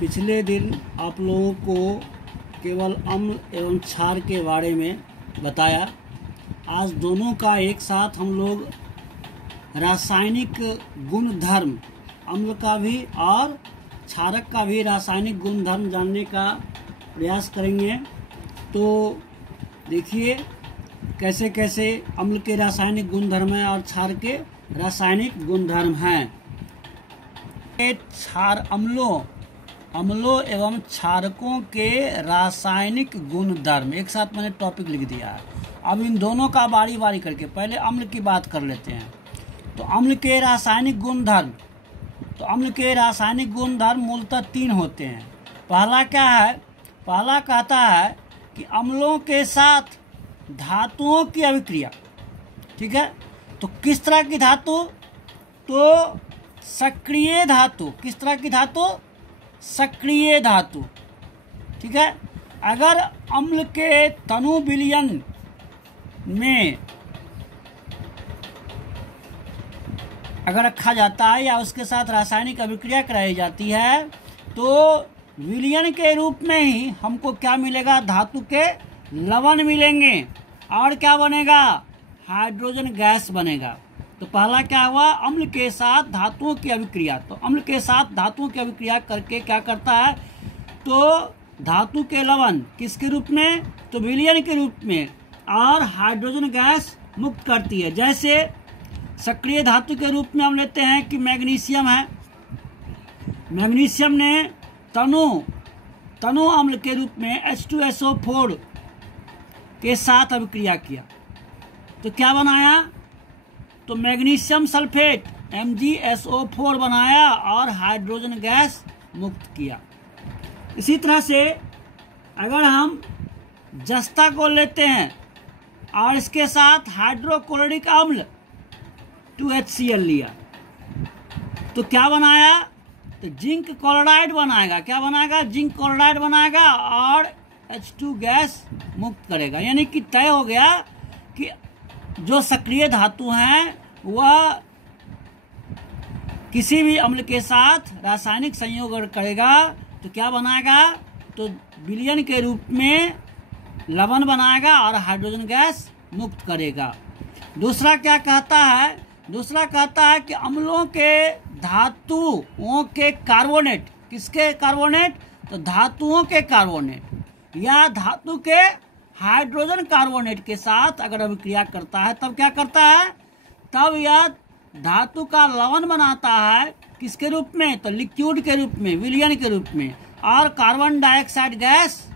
पिछले दिन आप लोगों को केवल अम्ल एवं क्षार के बारे में बताया। आज दोनों का एक साथ हम लोग रासायनिक गुणधर्म, अम्ल का भी और क्षारक का भी रासायनिक गुणधर्म जानने का प्रयास करेंगे। तो देखिए कैसे कैसे अम्ल के रासायनिक गुणधर्म हैं और क्षार के रासायनिक गुणधर्म हैं। क्षार अम्लों एवं क्षारकों के रासायनिक गुणधर्म, एक साथ मैंने टॉपिक लिख दिया है। अब इन दोनों का बारी बारी करके पहले अम्ल की बात कर लेते हैं। तो अम्ल के रासायनिक गुणधर्म मूलतः 3 होते हैं। पहला क्या है? पहला कहता है कि अम्लों के साथ धातुओं की अभिक्रिया। ठीक है, तो किस तरह की धातु? तो सक्रिय धातु। किस तरह की धातु? सक्रिय धातु। ठीक है, अगर अम्ल के तनु विलयन में अगर रखा जाता है या उसके साथ रासायनिक अभिक्रिया कराई जाती है तो विलयन के रूप में ही हमको क्या मिलेगा? धातु के लवण मिलेंगे और क्या बनेगा? हाइड्रोजन गैस बनेगा। तो पहला क्या हुआ? अम्ल के साथ धातुओं की अभिक्रिया। तो अम्ल के साथ धातुओं की अभिक्रिया करके क्या करता है? तो धातु के लवण किसके रूप में? तो विलयन के रूप में, और हाइड्रोजन गैस मुक्त करती है। जैसे सक्रिय धातु के रूप में हम लेते हैं कि मैग्नीशियम है। मैग्नीशियम ने तनु अम्ल के रूप में H2SO4 के साथ अभिक्रिया किया तो क्या बनाया? तो मैग्नीशियम सल्फेट MgSO4 बनाया और हाइड्रोजन गैस मुक्त किया। इसी तरह से अगर हम जस्ता को लेते हैं और इसके साथ हाइड्रोक्लोरिक अम्ल 2HCl लिया तो क्या बनाया? तो जिंक क्लोराइड बनाएगा। क्या बनाएगा? जिंक क्लोराइड बनाएगा और H2 गैस मुक्त करेगा। यानी कि तय हो गया कि जो सक्रिय धातु हैं वह किसी भी अम्ल के साथ रासायनिक संयोग करेगा तो क्या बनाएगा? तो विलयन के रूप में लवण बनाएगा और हाइड्रोजन गैस मुक्त करेगा। दूसरा क्या कहता है? दूसरा कहता है कि अम्लों के धातुओं के कार्बोनेट। किसके कार्बोनेट? तो धातुओं के कार्बोनेट या धातु के हाइड्रोजन कार्बोनेट के साथ अगर अभिक्रिया करता है तब क्या करता है? तब यह धातु का लवण बनाता है। किसके रूप में? तो लिक्विड के रूप में, विलयन के रूप में, और कार्बन डाइऑक्साइड गैस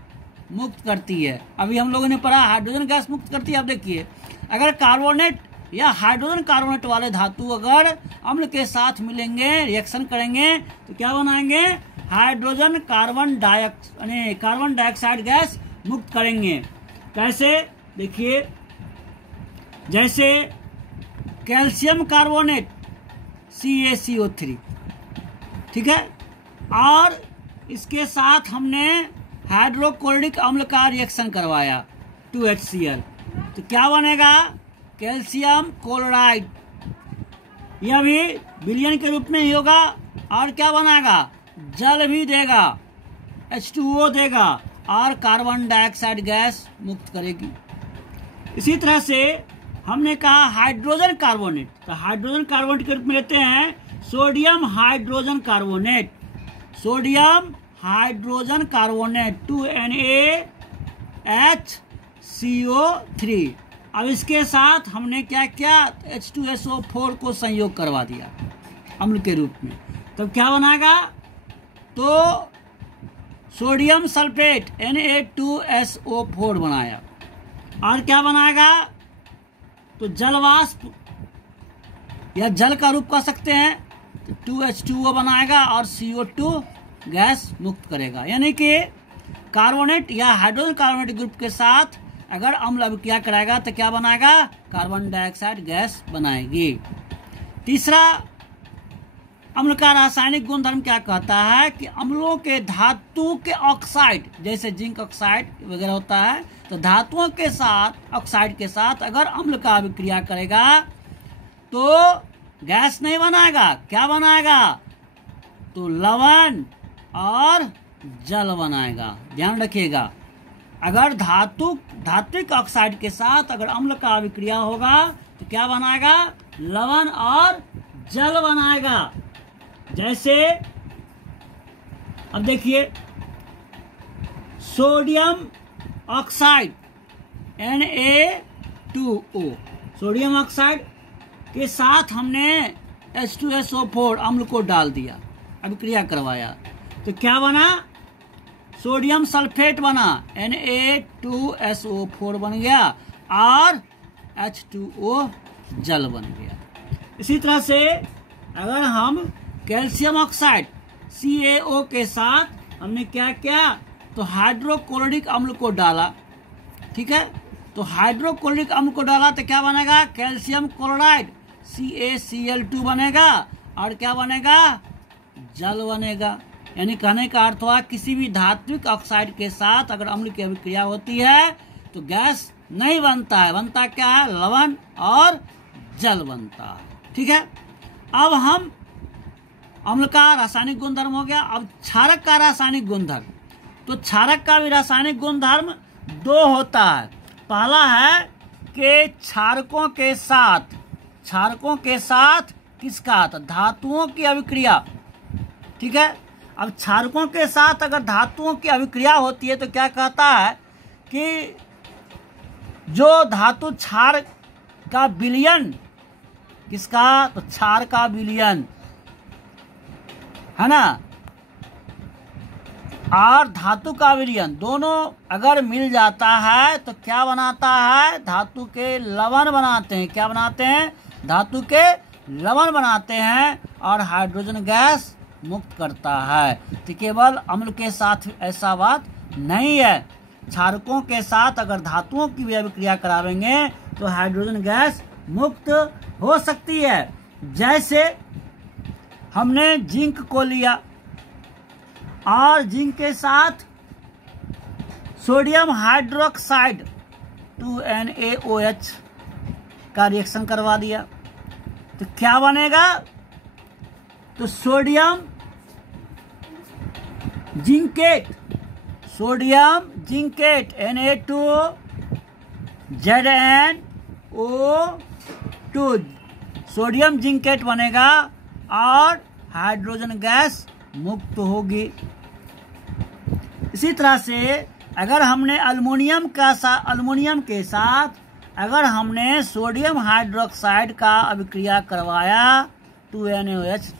मुक्त करती है। अभी हम लोगों ने पढ़ा हाइड्रोजन गैस मुक्त करती है। अब देखिए अगर कार्बोनेट या हाइड्रोजन कार्बोनेट वाले धातु अगर अम्ल के साथ मिलेंगे, रिएक्शन करेंगे तो क्या बनाएंगे? हाइड्रोजन कार्बन डाइऑक्साइड गैस मुक्त करेंगे। कैसे? देखिए जैसे कैल्शियम कार्बोनेट CaCO3, ठीक है, और इसके साथ हमने हाइड्रोक्लोरिक अम्ल का रिएक्शन करवाया 2HCl तो क्या बनेगा? Calcium chloride. यह भी विलयन के रूप में ही होगा और क्या बनाएगा? जल भी देगा, H2O देगा और कार्बन डाइऑक्साइड गैस मुक्त करेगी। इसी तरह से हमने कहा हाइड्रोजन कार्बोनेट। तो हाइड्रोजन कार्बोनेट के रूप में लेते हैं sodium hydrogen carbonate. Sodium hydrogen carbonate 2NaHCO3। अब इसके साथ हमने क्या किया? H2SO4 को संयोग करवा दिया अम्ल के रूप में। तब क्या बनाएगा? तो सोडियम सल्फेट Na2SO4 बनाया और क्या बनाएगा? तो जलवाष्प या जल का रूप कर सकते हैं तो 2H2O बनाएगा और CO2 गैस मुक्त करेगा। यानी कि कार्बोनेट या हाइड्रोजन कार्बोनेट ग्रुप के साथ अगर अम्ल अभिक्रिया कराएगा तो क्या बनाएगा? कार्बन डाइऑक्साइड गैस बनाएगी। तीसरा अम्ल का रासायनिक गुणधर्म क्या कहता है? कि अम्लों के धातु के ऑक्साइड, जैसे जिंक ऑक्साइड वगैरह होता है, तो धातुओं के साथ ऑक्साइड के साथ अगर अम्ल का अभिक्रिया करेगा तो गैस नहीं बनाएगा। क्या बनाएगा? तो लवण और जल बनाएगा। ध्यान रखिएगा, अगर धात्विक ऑक्साइड के साथ अगर अम्ल का अभिक्रिया होगा तो क्या बनाएगा? लवण और जल बनाएगा। जैसे अब देखिए, sodium oxide Na2O, sodium oxide के साथ हमने H2SO4 अम्ल को डाल दिया, अभिक्रिया करवाया, तो क्या बना? सोडियम सल्फेट बना, Na2SO4 बन गया और H2O जल बन गया। इसी तरह से अगर हम कैल्शियम ऑक्साइड CaO के साथ हमने क्या किया? तो हाइड्रोक्लोरिक अम्ल को डाला, ठीक है, तो हाइड्रोक्लोरिक अम्ल को डाला तो क्या बनेगा? कैल्शियम क्लोराइड CaCl2 बनेगा और क्या बनेगा? जल बनेगा। यानी कहने का अर्थ हुआ किसी भी धात्विक ऑक्साइड के साथ अगर अम्ल की अभिक्रिया होती है तो गैस नहीं बनता है, बनता क्या है? लवण और जल बनता है। ठीक है, अब हम अम्ल का रासायनिक गुणधर्म हो गया। अब क्षारक का रासायनिक गुणधर्म, तो क्षारक का भी रासायनिक गुणधर्म दो होता है। पहला है कि क्षारकों के साथ किसका? तो धातुओं की अभिक्रिया। ठीक है, अब क्षारकों के साथ अगर धातुओं की अभिक्रिया होती है तो क्या कहता है कि जो धातु क्षार का विलयन किसका? तो क्षार का विलयन है ना, और धातु का विलयन दोनों अगर मिल जाता है तो क्या बनाता है? धातु के लवण बनाते हैं। क्या बनाते हैं? धातु के लवण बनाते हैं और हाइड्रोजन गैस मुक्त करता है। तो केवल अम्ल के साथ ऐसा बात नहीं है, क्षारकों के साथ अगर धातुओं की भी अभिक्रिया करावेंगे तो हाइड्रोजन गैस मुक्त हो सकती है। जैसे हमने जिंक को लिया और जिंक के साथ सोडियम हाइड्रोक्साइड 2NaOH का रिएक्शन करवा दिया तो क्या बनेगा? तो sodium zincate Na2ZnO2 sodium zincate बनेगा और हाइड्रोजन गैस मुक्त होगी। इसी तरह से अगर हमने अल्युमिनियम के साथ अगर हमने सोडियम हाइड्रोक्साइड का अभिक्रिया करवाया 2NaOH,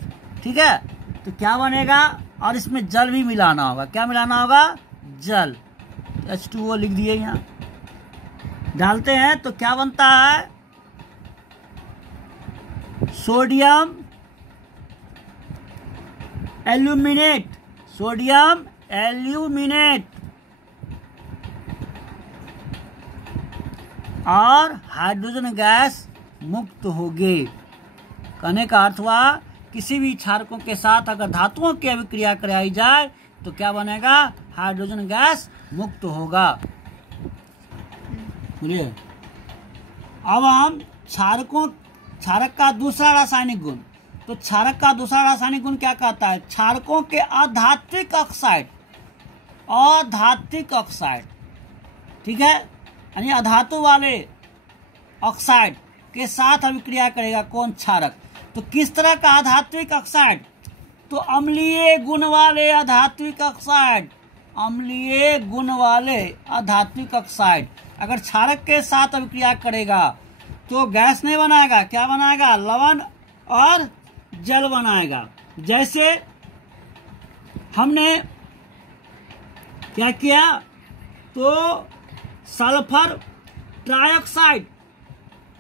ठीक है, तो क्या बनेगा? और इसमें जल भी मिलाना होगा। क्या मिलाना होगा? जल। H2O लिख दिए, यहाँ डालते हैं तो क्या बनता है? सोडियम एल्यूमिनेट और हाइड्रोजन गैस मुक्त होगी। कहने का अर्थ हुआ किसी भी क्षारकों के साथ अगर धातुओं की अभिक्रिया कराई जाए तो क्या बनेगा? हाइड्रोजन गैस मुक्त होगा। बोलिए, अब हम क्षारक का दूसरा रासायनिक गुण, तो क्षारक का दूसरा रासायनिक गुण क्या कहता है? क्षारकों के अधात्विक ऑक्साइड, ठीक है, यानी अधातु वाले ऑक्साइड के साथ अभिक्रिया करेगा कौन? क्षारक। तो किस तरह का अधात्विक ऑक्साइड? तो अम्लीय गुण वाले अधात्विक ऑक्साइड अगर क्षारक के साथ अभिक्रिया करेगा तो गैस नहीं बनाएगा, क्या बनाएगा? लवण और जल बनाएगा। जैसे हमने क्या किया? तो सल्फर ट्राइऑक्साइड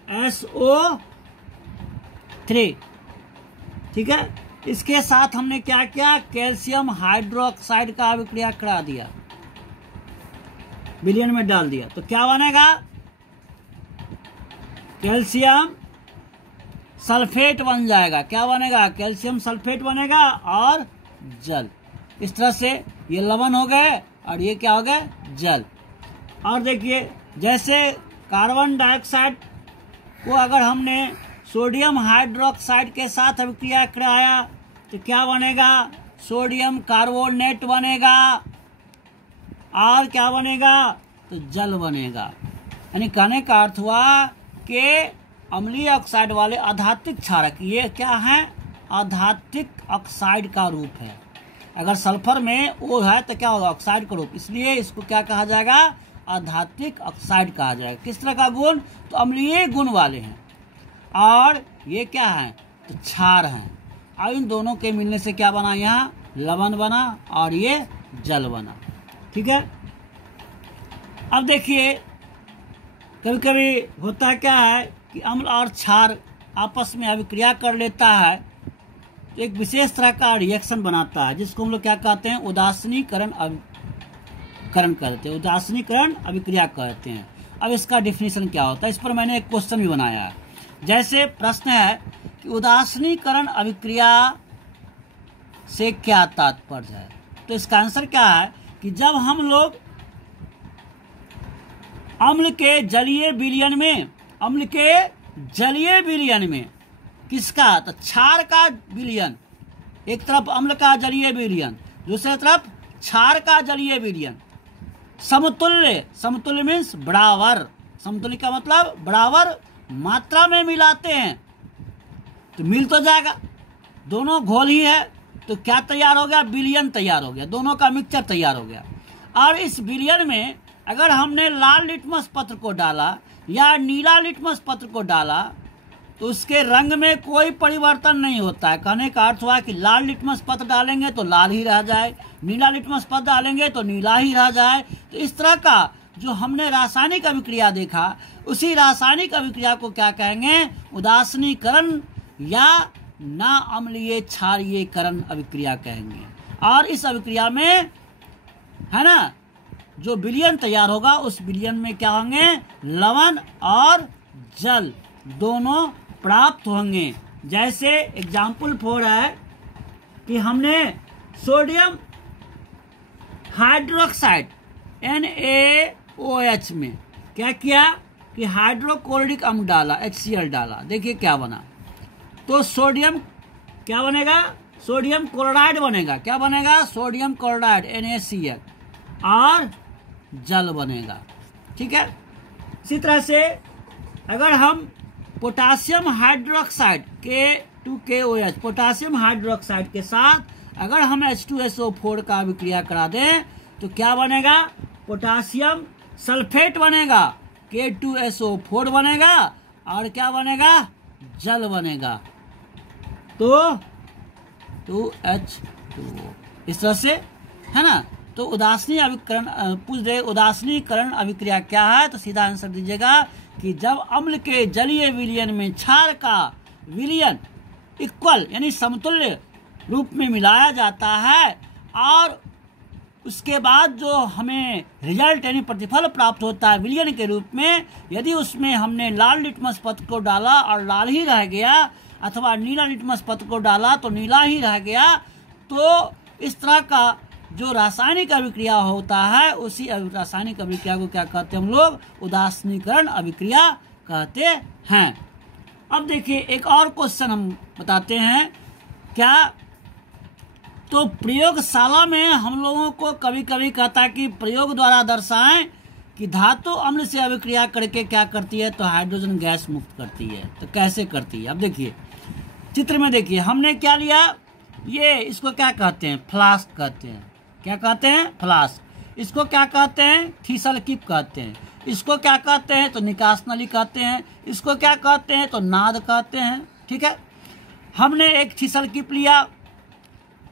SO3, ठीक है, इसके साथ हमने क्या किया? कैल्शियम हाइड्रोक्साइड का अभिक्रिया करा दिया, विलयन में डाल दिया, तो क्या बनेगा? कैल्शियम सल्फेट बन जाएगा। क्या बनेगा? कैल्शियम सल्फेट बनेगा और जल। इस तरह से ये लवण हो गए और ये क्या हो गए? जल। और देखिए, जैसे कार्बन डाइऑक्साइड को अगर हमने सोडियम हाइड्रोक्साइड के साथ अभिक्रिया कराया तो क्या बनेगा? सोडियम कार्बोनेट बनेगा और क्या बनेगा, तो जल बनेगा। यानी कहने का अर्थ हुआ कि अम्लीय ऑक्साइड वाले आधात्विक क्षारक ये क्या है, आधात्विक ऑक्साइड का रूप है। अगर सल्फर में O है तो क्या होगा, ऑक्साइड का रूप, इसलिए इसको क्या कहा जाएगा, आधात्विक ऑक्साइड कहा जाएगा। किस तरह का गुण, तो अम्लीय गुण वाले हैं। और ये क्या है, तो क्षार हैं। और इन दोनों के मिलने से क्या बना, यहाँ लवण बना और ये जल बना। ठीक है। अब देखिए कभी कभी होता क्या है कि अम्ल और क्षार आपस में अभिक्रिया कर लेता है तो एक विशेष तरह का रिएक्शन बनाता है, जिसको हम लोग क्या कहते हैं, उदासीनीकरण करते हैं, उदासीनीकरण अभिक्रिया कहते हैं। अब इसका डिफिनीशन क्या होता है, इस पर मैंने एक क्वेश्चन भी बनाया है। जैसे प्रश्न है कि उदासीनीकरण अभिक्रिया से क्या तात्पर्य है, तो इसका आंसर क्या है कि जब हम लोग अम्ल के जलीय विलयन में किसका, तो क्षार का विलयन, एक तरफ अम्ल का जलीय विलयन, दूसरी तरफ क्षार का जलीय विलयन, समतुल्य मीन्स बराबर, समतुल्य का मतलब बराबर मात्रा में मिलाते हैं तो मिल तो जाएगा, दोनों घोल ही है तो क्या तैयार हो गया, विलयन तैयार हो गया, दोनों का मिक्सचर तैयार हो गया। और इस विलयन में अगर हमने लाल लिटमस पत्र को डाला या नीला लिटमस पत्र को डाला तो उसके रंग में कोई परिवर्तन नहीं होता है। कहने का अर्थ हुआ कि लाल लिटमस पत्र डालेंगे तो लाल ही रह जाए, नीला लिटमस पत्र डालेंगे तो नीला ही रह जाए। तो इस तरह का जो हमने रासायनिक अभिक्रिया देखा, उसी रासायनिक अभिक्रिया को क्या कहेंगे, उदासीनीकरण या ना अम्लीय क्षारीयकरण अभिक्रिया कहेंगे। और इस अभिक्रिया में है ना जो विलयन तैयार होगा, उस विलयन में क्या होंगे, लवण और जल दोनों प्राप्त होंगे। जैसे एग्जाम्पल फॉर है कि हमने सोडियम हाइड्रोक्साइड NaOH में क्या किया कि हाइड्रोक्लोरिक अम्ल डाला, HCl डाला, देखिए क्या बना, तो सोडियम क्या बनेगा, सोडियम क्लोराइड बनेगा। क्या बनेगा, सोडियम क्लोराइड NaCl और जल बनेगा। ठीक है। इसी तरह से अगर हम potassium hydroxide K2KOH potassium hydroxide के साथ अगर हम H2SO4 का अभिक्रिया करा दें तो क्या बनेगा, पोटासियम सल्फेट बनेगा, K2SO4 बनेगा और क्या बनेगा, जल बनेगा, तो 2H2O। इस तरह से है ना। तो उदासीनीकरण पूछ दे, उदासीनीकरण अभिक्रिया क्या है, तो सीधा आंसर दीजिएगा कि जब अम्ल के जलीय विलयन में क्षार का विलयन इक्वल यानी समतुल्य रूप में मिलाया जाता है और उसके बाद जो हमें रिजल्ट यानी प्रतिफल प्राप्त होता है विलयन के रूप में, यदि उसमें हमने लाल लिटमस पत्र को डाला और लाल ही रह गया अथवा नीला लिटमस पत्र को डाला तो नीला ही रह गया, तो इस तरह का जो रासायनिक अभिक्रिया होता है उसी रासायनिक अभिक्रिया को क्या कहते हैं हम लोग, उदासीनीकरण अभिक्रिया कहते हैं। अब देखिए एक और क्वेश्चन हम बताते हैं क्या, तो प्रयोगशाला में हम लोगों को कभी कभी कहता है कि प्रयोग द्वारा दर्शाएं कि धातु अम्ल से अभिक्रिया करके क्या करती है, तो हाइड्रोजन गैस मुक्त करती है। तो कैसे करती है, अब देखिए चित्र में देखिए, हमने क्या लिया, ये इसको क्या कहते हैं, फ्लास्क कहते हैं। क्या कहते हैं, फ्लास्क। इसको क्या कहते हैं, थीसल किप कहते हैं। इसको क्या कहते हैं, तो निकास नली कहते हैं। इसको क्या कहते हैं, तो नाद कहते हैं। ठीक है। हमने एक थीसल किप लिया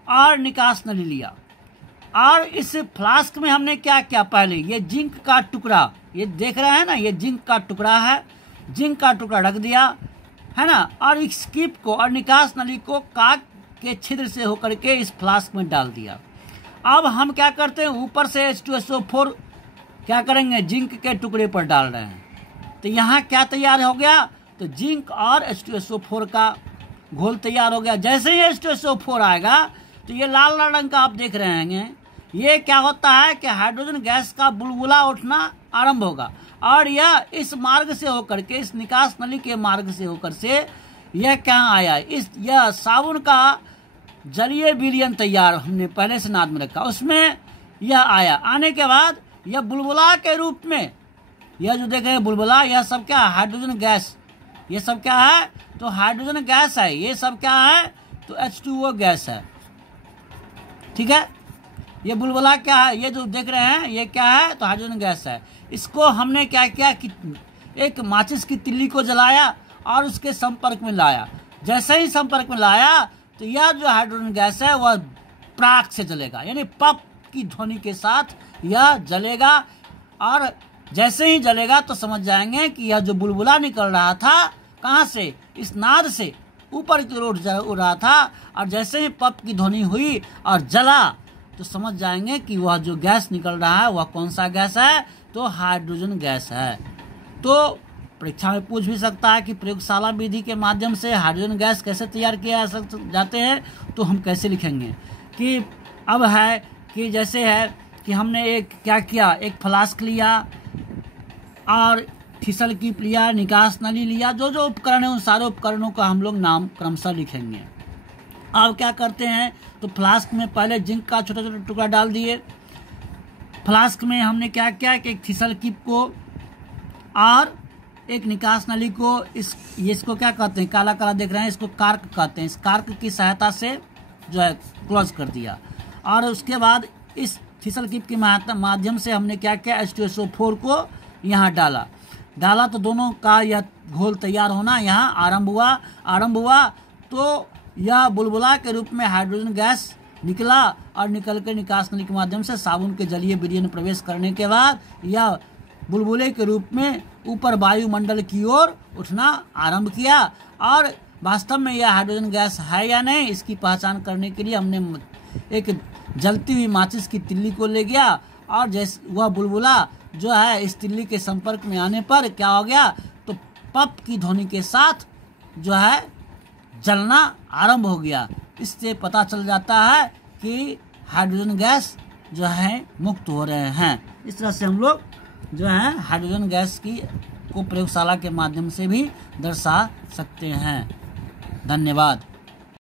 और निकास नली लिया और इस फ्लास्क में हमने क्या किया, पहले ये जिंक का टुकड़ा, ये देख रहे हैं ना, ये जिंक का टुकड़ा है, जिंक का टुकड़ा रख दिया है ना, और इस किप को और निकास नली को काक के छिद्र से होकर के इस फ्लास्क में डाल दिया। अब हम क्या करते हैं, ऊपर से H2SO4 क्या करेंगे, जिंक के टुकड़े पर डाल रहे हैं। तो यहाँ क्या तैयार हो गया, तो जिंक और H2SO4 का घोल तैयार हो गया। जैसे ही H2SO4 आएगा तो ये लाल लाल रंग का आप देख रहे हैं, ये क्या होता है कि हाइड्रोजन गैस का बुलबुला उठना आरंभ होगा और यह इस मार्ग से होकर के, इस निकास नली के मार्ग से होकर से यह क्या आया, यह साबुन का जलीय विलयन तैयार हमने पहले से नाद में रखा, उसमें यह आया। आने के बाद यह बुलबुला के रूप में, यह जो देख रहे हैं बुलबुला, यह सब क्या है? Hydrogen gas. ये सब क्या है? तो हाइड्रोजन गैस है। ये सब क्या है? तो H2O गैस है। ठीक है, ये बुलबुला क्या है? ये जो देख रहे हैं ये क्या है? तो हाइड्रोजन गैस है। इसको हमने क्या किया कि एक माचिस की तिल्ली को जलाया और उसके संपर्क में लाया। जैसे ही संपर्क में लाया तो यह जो हाइड्रोजन गैस है वह प्राक से जलेगा, यानी पप की ध्वनि के साथ यह जलेगा। और जैसे ही जलेगा तो समझ जाएंगे कि यह जो बुलबुला निकल रहा था कहाँ से? इस नाद से ऊपर की ओर उड़ रहा था, और जैसे ही पप की ध्वनि हुई और जला तो समझ जाएंगे कि वह जो गैस निकल रहा है वह कौन सा गैस है? तो हाइड्रोजन गैस है। तो परीक्षा में पूछ भी सकता है कि प्रयोगशाला विधि के माध्यम से हाइड्रोजन गैस कैसे तैयार किया जाते हैं। तो हम कैसे लिखेंगे कि अब है कि जैसे है कि हमने एक क्या किया, एक फ्लास्क लिया और फिसल कीप लिया, निकास नली लिया, जो जो उपकरण है उन सारे उपकरणों का हम लोग नाम क्रमशः लिखेंगे। अब क्या करते हैं, तो फ्लास्क में पहले जिंक का छोटा छोटा टुकड़ा डाल दिए। फ्लास्क में हमने क्या किया कि एक फिसल कीप को और एक निकास नली को, इसको क्या कहते हैं, काला काला देख रहे हैं, इसको कार्क कहते हैं। इस कार्क की सहायता से जो है क्लोज कर दिया। और उसके बाद इस फिसल कीप के माध्यम से हमने क्या किया, H2SO4 को यहाँ डाला तो दोनों का यह घोल तैयार होना यहाँ आरंभ हुआ। तो यह बुलबुला के रूप में हाइड्रोजन गैस निकला और निकल के निकास नली के माध्यम से साबुन के जलीय विलयन में प्रवेश करने के बाद यह बुलबुले के रूप में ऊपर वायुमंडल की ओर उठना आरंभ किया। और वास्तव में यह हाइड्रोजन गैस है या नहीं, इसकी पहचान करने के लिए हमने एक जलती हुई माचिस की तिल्ली को ले गया, और जैसे वह बुलबुला जो है इस तिल्ली के संपर्क में आने पर क्या हो गया, तो पप की ध्वनि के साथ जो है जलना आरंभ हो गया। इससे पता चल जाता है कि हाइड्रोजन गैस जो है मुक्त हो रहे हैं। इस तरह से हम लोग जो है हाइड्रोजन गैस को प्रयोगशाला के माध्यम से भी दर्शा सकते हैं। धन्यवाद।